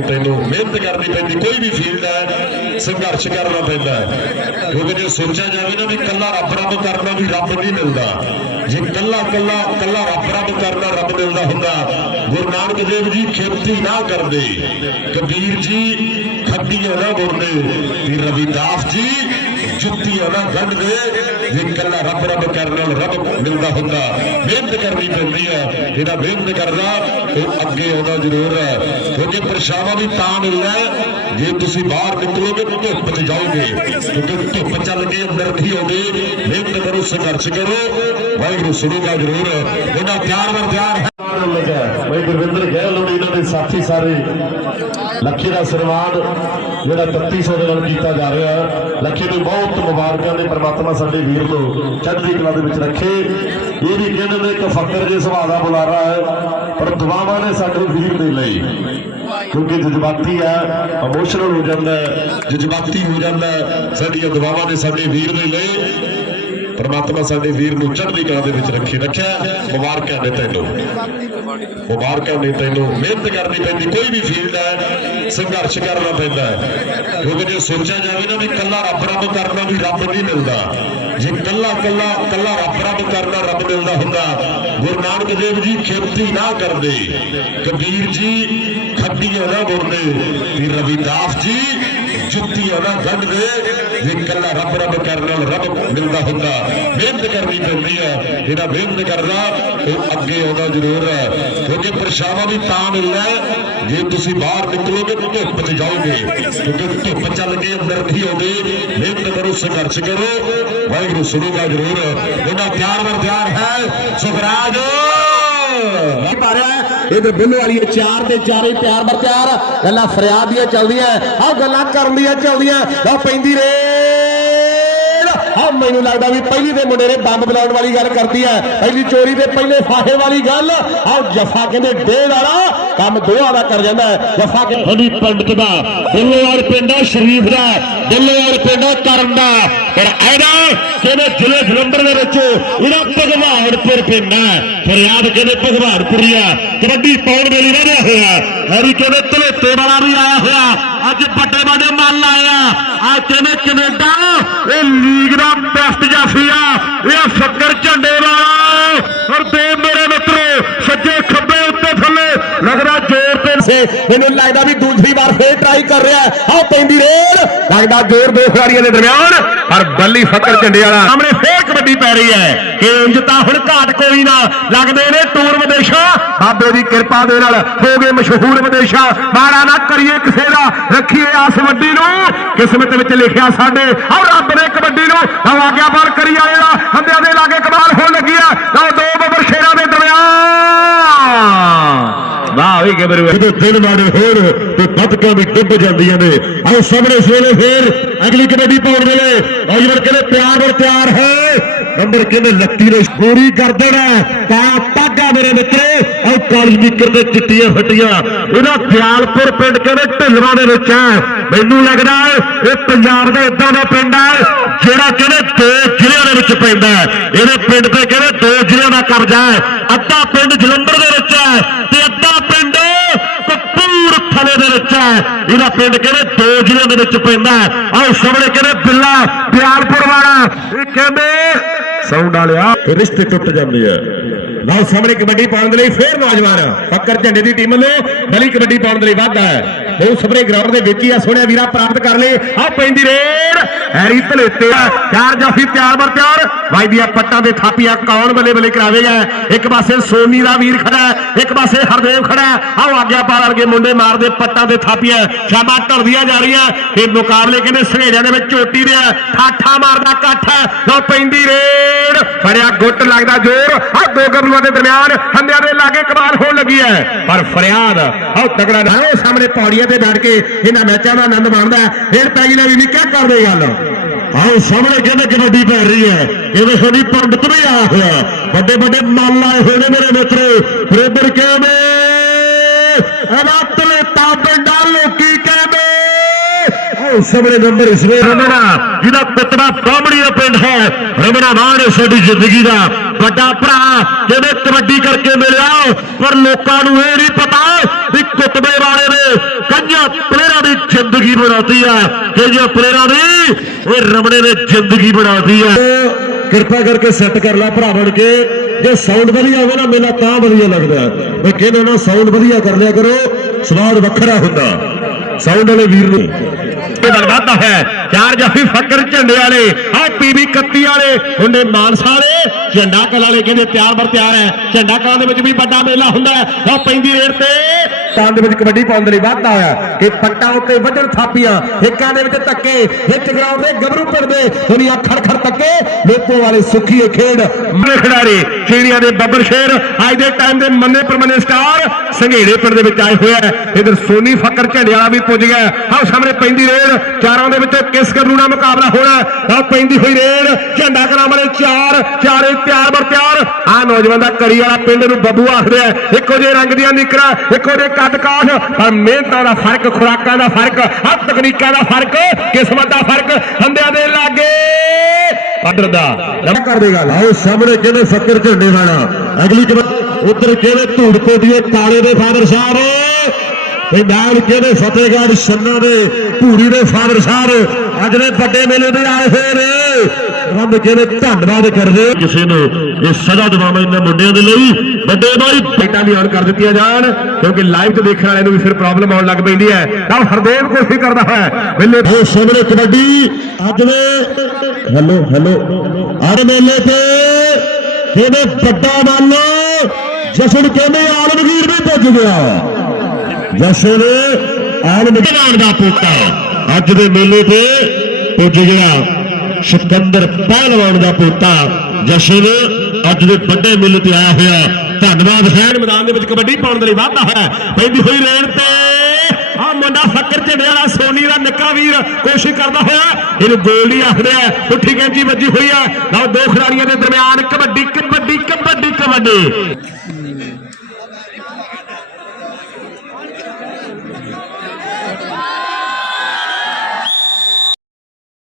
ਤੈਨੂੰ ਮਿਹਨਤ ਕਰਨੀ ਪੈਂਦੀ, ਕੋਈ ਵੀ ਫੀਲਡ ਹੈ, ਸੰਘਰਸ਼ ਕਰਨਾ ਪੈਂਦਾ ਕਿਉਂਕਿ ਜੇ ਸੋਚਿਆ ਜਾਵੇ ਨਾ ਵੀ ਕੱਲਾ ਰੱਬ ਰੱਬ ਕਰਨਾ ਵੀ ਰੱਬ ਨਹੀਂ ਮਿਲਦਾ। ਜੇ ਕੱਲਾ ਕੱਲਾ ਕੱਲਾ ਰੱਬ ਰੱਬ ਕਰਨਾ ਰੱਬ ਮਿਲਦਾ ਹੁੰਦਾ, ਗੁਰੂ ਨਾਨਕ ਦੇਵ ਜੀ ਖੇਤੀ ਨਾ ਕਰਦੇ। ਕਬੀਰ ਜੀ ਖੱਡੀਆਂ ਨਾ ਬੁਣਦੇ, ਵੀ ਰਵਿਦਾਸ ਜੀ ਜੁੱਤੀਆਂ ਨਾ ਗੰਢਦੇ ਜੇ ਕੱਲਾ ਰੱਬ ਰੱਬ ਕਰਨ ਨਾਲ ਰੱਬ ਮਿਲਦਾ ਹੁੰਦਾ, ਮਿਹਨਤ ਕਰਨੀ ਪੈਂਦੀ ਹੈ ਜਿਹੜਾ ਮਿਹਨਤ ਕਰਦਾ, ਉਹ ਅੱਗੇ ਆਉਂਦਾ ਜ਼ਰੂਰ ਹੈ ਕਿਉਂਕਿ ਪਰਛਾਵਾਂ ਵੀ ਤਾਂ ਮਿਲਦਾ ਜੇ ਤੁਸੀਂ ਬਾਹਰ ਨਿਕਲੋਗੇ ਧੁੱਪ 'ਚ ਜਾਓਗੇ। ਕਿਉਂਕਿ ਧੁੱਪ ਚੱਲ ਕੇ ਅੰਦਰ ਨਹੀਂ ਆਉਂਦੇ, ਮਿਹਨਤ ਕਰੋ, ਸੰਘਰਸ਼ ਕਰੋ। ਵਾਹਿਗੁਰੂ ਸੁਣੂਗਾ ਜ਼ਰੂਰ। ਇਹਨਾਂ ਤਿਆਰ ਵਰ ਤਿਆਰ ਹੈ। ਲੱਗਾ ਬਈ ਗੁਰਵਿੰਦਰ ਗਹਿਲ ਇਹਨਾਂ ਦੇ ਸਾਥੀ ਸਾਰੇ ਲੱਖੀ ਦਾ ਸਨਮਾਨ ਜਿਹੜਾ 3300 ਦੇ ਨਾਲ ਕੀਤਾ ਜਾ ਰਿਹਾ ਹੈ। ਨੂੰ ਬਹੁਤ ਮੁਬਾਰਕਾਂ ਨੇ ਪ੍ਰਮਾਤਮਾ ਸਾਡੇ ਵੀਰ ਨੂੰ ਚੜ੍ਹਦੀ ਕਲਾ ਦੇ ਵਿੱਚ ਰੱਖੇ। ਇਹ ਵੀ ਕਹਿੰਦੇ ਨੇ ਇੱਕ ਫਕਰ ਜੇ ਸੁਭਾਅ ਦਾ ਬੁਲਾਰਾ ਹੈ, ਪਰ ਦੁਆਵਾਂ ਨੇ ਸਾਡੇ ਵੀਰ ਦੇ ਲਈ। ਕਿਉਂਕਿ ਜਜ਼ਬਾਤੀ ਹੈ ਇਮੋਸ਼ਨਲ ਹੋ ਜਾਂਦਾ ਹੈ, ਜਜ਼ਬਾਤੀ ਹੋ ਜਾਂਦਾ ਸਾਡੀਆਂ ਦੁਆਵਾਂ ਨੇ ਸਾਡੇ ਵੀਰ ਦੇ ਲਈ। ਪਰਮਾਤਮਾ ਸਾਡੇ ਵੀਰ ਨੂੰ ਚੜ੍ਹਦੀ ਕਲਾ ਦੇ ਵਿੱਚ ਰੱਖੇ, ਰੱਖਿਆ ਮੁਬਾਰਕਾਂ ਨੇ ਤੈਨੂੰ। ਮੁਬਾਰਕਾਂ ਨੇ ਤੈਨੂੰ, ਮਿਹਨਤ ਕਰਨੀ ਪੈਂਦੀ, ਕੋਈ ਵੀ ਫੀਲਡ ਹੈ, ਸੰਘਰਸ਼ ਕਰਨਾ ਪੈਂਦਾ ਹੈ। ਕਿਉਂਕਿ ਜੇ ਸੋਚਿਆ ਜਾਵੇ ਨਾ ਵੀ ਕੱਲਾ ਰੱਬ ਰੱਬ ਕਰਨਾ ਵੀ ਰੱਬ ਨਹੀਂ ਮਿਲਦਾ। ਜੇ ਕੱਲਾ ਕੱਲਾ ਕੱਲਾ ਰੱਬ ਰੱਬ ਕਰਨਾ ਰੱਬ ਮਿਲਦਾ ਹੁੰਦਾ, ਗੁਰੂ ਨਾਨਕ ਦੇਵ ਜੀ ਖੇਤੀ ਨਾ ਕਰਦੇ। ਕਬੀਰ ਜੀ ਖੱਡੀਆਂ ਨਾ ਬੁਣਦੇ। ਵੀ ਰਵਿਦਾਸ ਜੀ ਜੁੱਤੀਆਂ ਨਾ ਗੰਢਦੇ। ਜੇ ਇਕੱਲਾ ਰੱਬ ਰੱਬ ਕਰਨ ਨਾਲ ਰੱਬ ਮਿਲਦਾ ਹੁੰਦਾ, ਮਿਹਨਤ ਕਰਨੀ ਪੈਂਦੀ ਹੈ, ਜਿਹੜਾ ਮਿਹਨਤ ਕਰਦਾ, ਉਹ ਅੱਗੇ ਆਉਂਦਾ ਜ਼ਰੂਰ ਹੈ। ਕਿਉਂਕਿ ਪਰਛਾਵਾਂ ਵੀ ਤਾਂ ਮਿਲਦਾ ਜੇ ਤੁਸੀਂ ਬਾਹਰ ਨਿਕਲੋਗੇ ਧੁੱਪ 'ਚ ਜਾਓਗੇ, ਕਿਉਂਕਿ ਧੁੱਪ ਚੱਲ ਕੇ ਅੰਦਰ ਨਹੀਂ ਆਉਂਦੇ। ਮਿਹਨਤ ਕਰੋ, ਸੰਘਰਸ਼ ਕਰੋ, ਵਾਹਿਗੁਰੂ ਸੁਣੂਗਾ ਜ਼ਰੂਰ। ਇਹਨਾਂ ਪਿਆਰ ਵਰ ਤਿਆਰ ਹੈ, ਸੁਖਰਾਜ। ਨਹੀਂ ਪਾ ਰਿਹਾ ਹੈ? ਇਧਰ ਬਿੱਲੂ ਵਾਲੀ ਚਾਰ ਤੇ ਚਾਰੇ ਪਿਆਰ ਬਰ ਪਿਆਰ। ਗੱਲਾਂ ਫਰਿਆਦ ਦੀਆਂ ਚੱਲਦੀਆਂ, ਆਹ ਗੱਲਾਂ ਕਰਨ ਦੀਆਂ ਚੱਲਦੀਆਂ ਲਓ ਪੈਂਦੀ ਰੇਲ ਆ ਮੈਨੂੰ ਲੱਗਦਾ ਵੀ ਪਹਿਲੀ ਦੇ ਮੁੰਡੇ ਨੇ ਬੰਬ ਬਲਾਉਣ ਵਾਲੀ ਗੱਲ ਕਰਦੀ ਹੈ। ਪਹਿਲੀ ਚੋਰੀ ਦੇ ਪਹਿਲੇ ਫਾਹੇ ਵਾਲੀ ਗੱਲ। ਆਹ ਜਫਾ ਕਹਿੰਦੇ ਡੇਢ ਵਾਲਾ ਕੰਮ ਦੋਹਾਂ ਦਾ ਕਰ ਜਾਂਦਾ ਹੈ। ਜਫਾ ਕਹਿੰਦੇ ਹਨੀ ਪੰਡਤ ਦਾ ਦਿੱਲੋਵਾਲ ਪਿੰਡਾ ਸ਼ਰੀਫ ਦਾ ਦਿੱਲੋਵਾਲ ਪਿੰਡਾ ਕਰਨ ਦਾ। ਪਰ ਐਡਾ ਕਿਹਨੇ ਜ਼ਿਲ੍ਹੇ ਜਲੰਧਰ ਦੇ ਵਿੱਚ ਇਹਦਾ ਭਗਵਾਨਪੁਰ ਪਿੰਡ ਹੈ। ਫਰਿਆਦ ਕਹਿੰਦੇ ਭਗਵਾਨਪੁਰੀਆ ਕਬੱਡੀ ਪਾਉਣ ਦੇ ਲਈ ਰਹਿਆ ਹੋਇਆ। ਹੈਰੀ ਕਹਿੰਦੇ ਧਲੇਤੇ ਵਾਲਾ ਵੀ ਆਇਆ ਹੋਇਆ। ਅੱਜ ਵੱਡੇ ਵੱਡੇ ਮੱਲ ਆਇਆ ਆ। ਕਹਿੰਦੇ ਕੈਨੇਡਾ, ਇਹ ਇਹ ਫੱਕਰ ਝੰਡੇ ਵਾਲਾ। ਹਰਦੇਵ ਮੇਰੇ ਮਿੱਤਰੋ ਸੱਜੇ ਖੱਬੇ ਉੱਤੇ ਥੱਲੇ। ਲੱਗਦਾ ਜ਼ੋਰ ਤੇ ਸੇ ਮੈਨੂੰ ਲੱਗਦਾ ਵੀ ਦੂਸਰੀ ਵਾਰ ਫੇਰ ਟਰਾਈ ਕਰ ਰਿਹਾ। ਆਹ ਪੈਂਦੀ ਰੇਲ। ਲੱਗਦਾ ਜ਼ੋਰ ਦੋ ਖਿਡਾਰੀਆਂ ਦੇ ਦਰਮਿਆਨ। ਪਰ ਬੱਲੀ ਫੱਕਰ ਝੰਡੇ ਵਾਲਾ। ਸਾਹਮਣੇ ਫੇਰ ਪੈ ਰਹੀ ਹੈ। ਕਿ ਇੰਜ ਤਾਂ ਹੁਣ ਘਾਟ ਕੋਈ ਨਾ। ਲੱਗਦੇ ਨੇ ਟੂਰ ਵਿਦੇਸ਼ਾਂ। ਬਾਬੇ ਦੀ ਕਿਰਪਾ ਦੇ ਨਾਲ ਹੋ ਗਏ ਮਸ਼ਹੂਰ ਵਿਦੇਸ਼ਾਂ। ਮਾੜਾ ਨਾ ਕਰੀਏ ਕਿਸੇ ਦਾ। ਰੱਖੀਏ ਆਸ ਵੱਡੀ ਨੂੰ। ਕਿਸਮਤ ਵਿੱਚ ਲਿਖਿਆ ਸਾਡੇ। ਆਹ ਰੱਬ ਨੇ ਕਬੱਡੀ ਨੂੰ। ਆਹ ਆਗਿਆ ਪਾਰ ਕਰੀ ਵਾਲੇ ਦਾ ਹੰਦਿਆਂ ਦੇ ਲਾਗੇ ਕਮਾਲ ਹੋਣ ਲੱਗੀ ਆ। ਲਓ ਦੋ ਬੱਬਰ ਸ਼ੇਰਾਂ ਦੇ ਦਰਮਿਆਨ। ਵਾਹ, ਵੀ ਗਬਰੂ ਜਦੋਂ ਦਿਨ ਮਾੜੇ ਹੋਰ ਤੇ ਬਦਕਾਂ ਵੀ ਡੁੱਬ ਜਾਂਦੀਆਂ ਨੇ। ਆਓ ਸਾਹਮਣੇ ਸਵੇਲੇ ਫੇਰ ਅਗਲੀ ਕਬੱਡੀ ਪਾਉਣ ਵੇਲੇ। ਔਜਵਰ ਕਹਿੰਦੇ ਪਿਆਰ ਔਰ ਤਿਆਰ ਹੈ। ਨੰਬਰ ਕਹਿੰਦੇ ਲੱਤੀ ਨੇ ਪੂਰੀ ਕਰ ਦੇਣਾ ਪਾ ਪਾਗਾ ਮੇਰੇ ਮਿੱਤਰੇ ਆਓ ਕਾਲੀ ਨਿੱਕਰ ਤੇ ਚਿੱਟੀਆਂ ਫੱਟੀਆਂ। ਇਹਦਾ ਦਿਆਲਪੁਰ ਪਿੰਡ ਕਹਿੰਦੇ ਢਿਲਵਾਂ ਦੇ ਵਿੱਚ ਹੈ। ਮੈਨੂੰ ਲੱਗਦਾ ਇਹ ਪੰਜਾਬ ਦਾ ਇਦਾਂ ਦਾ ਪਿੰਡ ਹੈ ਜਿਹੜਾ ਕਹਿੰਦੇ ਦੋ ਜ਼ਿਲ੍ਹਿਆਂ ਦੇ ਵਿੱਚ ਪੈਂਦਾ ਇਹਦੇ ਪਿੰਡ ਤੇ ਕਹਿੰਦੇ ਦੋ ਜ਼ਿਲ੍ਹਿਆਂ ਦਾ ਕਬਜ਼ਾ ਹੈ। ਅੱਧਾ ਪਿੰਡ ਜਲੰਧਰ ਦੇ ਵਿੱਚ ਹੈ ਤੇ ਅੱਧਾ ਪਿੰਡ ਕਪੂਰਥਲੇ ਦੇ ਵਿੱਚ ਹੈ। ਇਹਦਾ ਪਿੰਡ ਕਹਿੰਦੇ ਦੋ ਜ਼ਿਲ੍ਹਿਆਂ ਦੇ ਵਿੱਚ ਪੈਂਦਾ ਹੈ। ਆਹ ਸਾਹਮਣੇ ਕਹਿੰਦੇ ਬਿੱਲਾ ਪਿਆਲਪੁਰ ਵਾਲਾ। ਇਹ ਕਹਿੰਦੇ ਸਾਊਂਡ ਵਾਲਿਆ ਰਿਸ਼ਤੇ ਟੁੱਟ ਜਾਂਦੇ ਆ। ਲਓ ਸਾਹਮਣੇ ਕਬੱਡੀ ਪਾਉਣ ਦੇ ਲਈ ਫੇਰ ਨੌਜਵਾਨ, ਫੱਕਰ ਝੰਡੇ ਦੀ ਟੀਮ ਨੇ ਬਲੀ ਕਬੱਡੀ ਪਾਉਣ ਦੇ ਲਈ ਵਾਧਾ ਹੈ। ਉਹ ਸਪਰੇ ਗਰਾਊਂਡ ਦੇ ਵਿੱਚ ਹੀ ਆ ਸੋਹਣਿਆ ਵੀਰਾ ਪ੍ਰਾਪਤ ਕਰ ਲਏ। ਆ ਪੈਂਦੀ ਰੇਡ ਹੈਰੀ ਧਲੇਤੇ ਆ, ਚਾਰ ਜਾਫੀ ਤਿਆਰ ਬਰ ਤਿਆਰ। ਬਾਈ ਦੀਆਂ ਪੱਟਾਂ ਦੇ ਥਾਪੀਆਂ ਕੌਣ ਬੱਲੇ ਬੱਲੇ ਕਰਾਵੇਗਾ? ਇੱਕ ਪਾਸੇ ਸੋਨੀ ਦਾ ਵੀਰ ਖੜਾ ਇੱਕ ਪਾਸੇ ਹਰਦੇਵ ਖੜਾ ਆਓ ਆਗਿਆ ਪਾਰ ਵਰਗੇ ਮੁੰਡੇ ਮਾਰਦੇ ਪੱਟਾਂ ਦੇ ਥਾਪੀਆਂ। ਸ਼ਾਮਾਂ ਢਲਦੀਆਂ ਜਾ ਰਹੀਆਂ। ਇਹ ਮੁਕਾਬਲੇ ਕਹਿੰਦੇ ਸਹੇੜਿਆਂ ਦੇ ਵਿੱਚ ਚੋਟੀ ਦੇ ਠਾਠਾ ਮਾਰਦਾ ਕੱਠ ਲਓ ਪੈਂਦੀ ਰੇਡ। ਫੜਿਆ, ਗੁੱਟ ਲੱਗਦਾ ਜ਼ੋਰ। ਆ ਦੋ ਗਬਲੂਆਂ ਦੇ ਦਰਮਿਆਨ ਹੰਦਿਆਂ ਦੇ ਲਾਗੇ ਕਮਾਲ ਹੋਣ ਲੱਗੀ ਹੈ। ਪਰ ਫਰਿਆਦ, ਆਹ ਤਗੜਾ ਨਾ ਸਾਹਮਣੇ ਪੌੜੀਆਂ ਤੇ ਬੈਠ ਕੇ ਇਹਨਾਂ ਮੈਚਾਂ ਦਾ ਆਨੰਦ ਮਾਣਦਾ ਹੈ। ਫਿਰ ਪੈ ਗਈ ਨਾ ਵੀ ਕਰਦੇ ਗੱਲ। ਆਓ ਸਾਹਮਣੇ ਕਹਿੰਦੇ ਕਬੱਡੀ ਪੈ ਰਹੀ ਹੈ? ਇਹਦੇ ਸਾਡੀ ਪੰਡਤ ਵੀ ਆਇਆ ਹੋਇਆ ਵੱਡੇ ਵੱਡੇ ਮੱਲ ਆਏ ਹੋਏ ਨੇ ਮੇਰੇ ਮਿੱਤਰੋ। ਬਰੇਬਰ ਕਹਿੰਦੇ ਅਨਾਤਲੇ ਤਾਬੇਡਾ ਲੋਕੀ ਕਹਿੰਦੇ ਆਓ ਸਾਹਮਣੇ ਨੰਬਰ ਇਸ ਵੇ ਰਮਣਾ ਜਿਹਦਾ ਪਿਤੜਾ ਬਾਹਮਣੀ ਦਾ ਪਿੰਡ ਹੈ। ਰਮਣਾ ਮਾਨ ਸਾਡੀ ਜ਼ਿੰਦਗੀ ਦਾ। ਵੱਡਾ ਭਰਾ ਜਿਹਨੇ ਕਬੱਡੀ ਕਰਕੇ ਮਿਲਿਆ। ਪਰ ਲੋਕਾਂ ਨੂੰ ਇਹ ਨਹੀਂ ਪਤਾ ਵੀ ਕੁੱਤਬੇ ਵਾਲੇ ਨੇ ਕੰਜ ਪਲੇਅਰਾਂ ਦੀ ਜ਼ਿੰਦਗੀ ਬਣਾਉਂਦੀ ਆ। ਕਿ ਜੇ ਪਲੇਅਰਾਂ ਦੀ ਇਹ ਰਮਣੇ ਨੇ ਜ਼ਿੰਦਗੀ ਬਣਾਉਂਦੀ ਆ। ਕਿਰਪਾ ਕਰਕੇ ਸੈੱਟ ਕਰ ਲੈ ਭਰਾ ਬਣ ਕੇ। ਜੇ ਸਾਊਂਡ ਵਧੀਆ ਹੋਵੇ ਨਾ ਮੇਲਾ ਤਾਂ ਵਧੀਆ ਲੱਗਦਾ। ਮੈਂ ਕਹਿੰਦਾ ਨਾ ਸਾਊਂਡ ਵਧੀਆ ਕਰ ਲਿਆ ਕਰੋ। ਸਵਾਦ ਵੱਖਰਾ ਹੁੰਦਾ। ਸਾਊਂਡ ਵਾਲੇ ਵੀਰ ਨੂੰ ਇਹ ਗੱਲ ਵਾਧਾ ਹੈ। ਚਾਰ ਜਾਫੀ ਫੱਕਰ ਝੰਡੇ ਵਾਲੇ ਆ ਪੀਵੀ 31 ਵਾਲੇ ਹੁੰਦੇ ਮਾਨਸਾ ਵਾਲੇ, ਝੰਡਾ ਕਲ ਵਾਲੇ ਕਹਿੰਦੇ ਤਿਆਰ ਬਰ ਤਿਆਰ ਹੈ। ਝੰਡਾ ਕਲਾਂ ਦੇ ਵਿੱਚ ਵੀ ਵੱਡਾ ਮੇਲਾ ਹੁੰਦਾ ਹੈ। ਉਹ ਪੈਂਦੀ ਰੇਡ ਤੇ। ਤਾਂ ਦੇ ਵਿੱਚ ਕਬੱਡੀ ਪਾਉਣ ਦੇ ਲਈ ਵਾਧਾ ਹੋਇਆ ਇਹ ਪੱਟਾਂ ਉੱਤੇ ਵੱਜਣ ਥਾਪੀਆਂ, ਹਿੱਕਾਂ ਦੇ ਵਿੱਚ ਧੱਕੇ, ਹਿੱਟ ਗਰਾਉਂਡ ਦੇ, ਗੱਭਰੂ ਪਿੰਡੇ ਦੁਨੀਆ ਖੜ ਧੱਕੇ। ਲੋਕੋ ਵਾਲੇ ਸੁੱਖੀ ਇਹ ਖੇਡ। ਮਨੇ ਖਿਡਾਰੀ, ਚੀੜੀਆਂ ਦੇ ਬੱਬਰ ਸ਼ੇਰ, ਅੱਜ ਦੇ ਟਾਈਮ ਦੇ ਮੰਨੇ ਪਰਮਨੇ ਸਟਾਰ ਸੰਘੇੜੇ ਪਿੰਡ ਦੇ ਵਿੱਚ ਆਏ ਹੋਇਆ ਇਧਰ ਸੋਨੀ ਫੱਕਰ ਝੰਡੇ ਵਾਲਾ ਵੀ ਪੁੱਜ ਗਿਆ ਆਹ ਸਾਹਮਣੇ ਪੈਂਦੀ ਰੇਡ, ਚਾਰਾਂ ਦੇ ਵਿੱਚ ਕਿਸ ਕਰੂਣਾ ਮੁਕਾਬਲਾ ਹੋਣਾ ਆਹ ਪੈਂਦੀ ਹੋਈ ਰੇਡ, ਝੰਡਾ ਕਰਾਂ ਵਾਲੇ ਚਾਰ, ਚਾਰੇ ਤਿਆਰ ਬਰ ਤਿਆਰ ਆਹ ਨੌਜਵਾਨ ਦਾ ਕਰੀ ਵਾਲਾ ਪਿੰਡ ਨੂੰ ਬੱਬੂ ਆਖਦੇ ਆ ਇੱਕੋ ਜਿਹੇ ਰੰਗ ਦੀਆਂ ਨਿਕਰਾਂ, ਇੱਕੋ ਜਿਹੇ ਕੱਦ ਕਾਠ ਪਰ ਮਿਹਨਤਾਂ ਦਾ ਫ਼ਰਕ, ਖੁਰਾਕਾਂ ਦਾ ਫ਼ਰਕ, ਹਰ ਤਕਨੀਕਾਂ ਦਾ ਫ਼ਰਕ, ਕਿਸਮਤ ਦਾ ਫ਼ਰਕ ਹੰਦਿਆਂ ਦੇ ਲਾਗੇ। ਆਰਡਰ ਦਾ ਨਾ ਕਰ ਦੇਗਾ ਲਾਓ ਸਾਹਮਣੇ ਕਿਹਦੇ ਫੱਕਰ ਝੰਡੇ ਵਾਲਾ ਅਗਲੀ ਕਬੱਡੀ ਉਧਰ ਕਿਹਦੇ ਧੂੜ ਕੋਟੀਏ ਕਾਲੇ ਦੇ ਫਾਦਰ ਸਾਹਿਬ? ਤੇ ਨਾਲ ਕਿਹਦੇ ਫਤਿਹਗੜ੍ਹ ਛੰਨਾ ਦੇ, ਭੂਰੀ ਦੇ ਫਾਦਰ ਸਾਹਿਬ, ਅੱਜ ਦੇ ਵੱਡੇ ਮੇਲੇ ਤੇ ਆਏ ਹੋਏ ਨੇ। ਰੱਬ ਕਿਹਦੇ ਧੰਨਵਾਦ ਕਰਦੇ। ਕਿਸੇ ਨੂੰ ਇਹ ਸਜ਼ਾ ਦਿਵਾਵਾਂ ਇਹਨਾਂ ਮੁੰਡਿਆਂ ਦੇ ਲਈ। ਵੱਡੇ ਬਾਈ ਬੇਟਾਂ ਵੀ ਆਨ ਕਰ ਦਿੱਤੀਆਂ ਜਾਣ, ਕਿਉਂਕਿ ਲਾਈਵ ਤੇ ਦੇਖਣ ਵਾਲਿਆਂ ਨੂੰ ਵੀ ਫਿਰ ਪ੍ਰੋਬਲਮ ਆਉਣ ਲੱਗ ਪੈਂਦੀ ਹੈ। ਤਾਂ ਹਰਦੇਵ ਕੋਸ਼ਿਸ਼ ਕਰਦਾ ਹੈ। ਵੇਲੇ ਉਹ ਸਾਹਮਣੇ ਕਬੱਡੀ। ਅੱਜ ਦੇ ਹੈਲੋ ਹੈਲੋ। ਹਰ ਮੇਲੇ ਤੇ ਕਿਹਦੇ ਵੱਡਾ ਮੰਨ ਜਸ਼ਨ ਕਹਿੰਦੇ ਆਲਮਗੀਰ ਵੀ ਪੁੱਜ ਗਿਆ। ਜਸ਼ਨ ਆਲਮਗੀਰ ਭਗਵਾਨ ਦਾ ਪੋਤਾ। ਅੱਜ ਦੇ ਮੇਲੇ ਤੇ ਪੁੱਜ ਗਿਆ ਸਿਕੰਦਰ ਪਹਿਲਵਾਨ ਦਾ ਪੋਤਾ ਜਸ਼ਨ ਅੱਜ ਦੇ ਵੱਡੇ ਮੇਲੇ ਤੇ ਆਇਆ ਹੋਇਆ। ਧੰਨਵਾਦ ਹੈ ਮੈਦਾਨ ਦੇ ਵਿੱਚ ਕਬੱਡੀ ਪਾਉਣ ਦੇ ਲਈ ਵਾਧਾ ਹੋਇਆ। ਪੈਂਦੀ ਹੋਈ ਰੇਡ ਤੇ ਆ ਮੁੰਡਾ ਫੱਕਰ ਝੰਡੇ ਵਾਲਾ ਸੋਨੀ ਦਾ ਨਿੱਕਾ ਵੀਰ ਕੋਸ਼ਿਸ਼ ਕਰਦਾ ਹੋਇਆ। ਇਹਨੂੰ ਗੋਲ ਨਹੀਂ ਆਖਦੇ ਆ। ਪੁੱਠੀ ਕੈਂਚੀ ਵੱਜੀ ਹੋਈ ਆ। ਲਓ ਦੋ ਖਿਡਾਰੀਆਂ ਦੇ ਦਰਮਿਆਨ ਕਬੱਡੀ ਕਬੱਡੀ ਕਬੱਡੀ ਕਬੱਡੀ।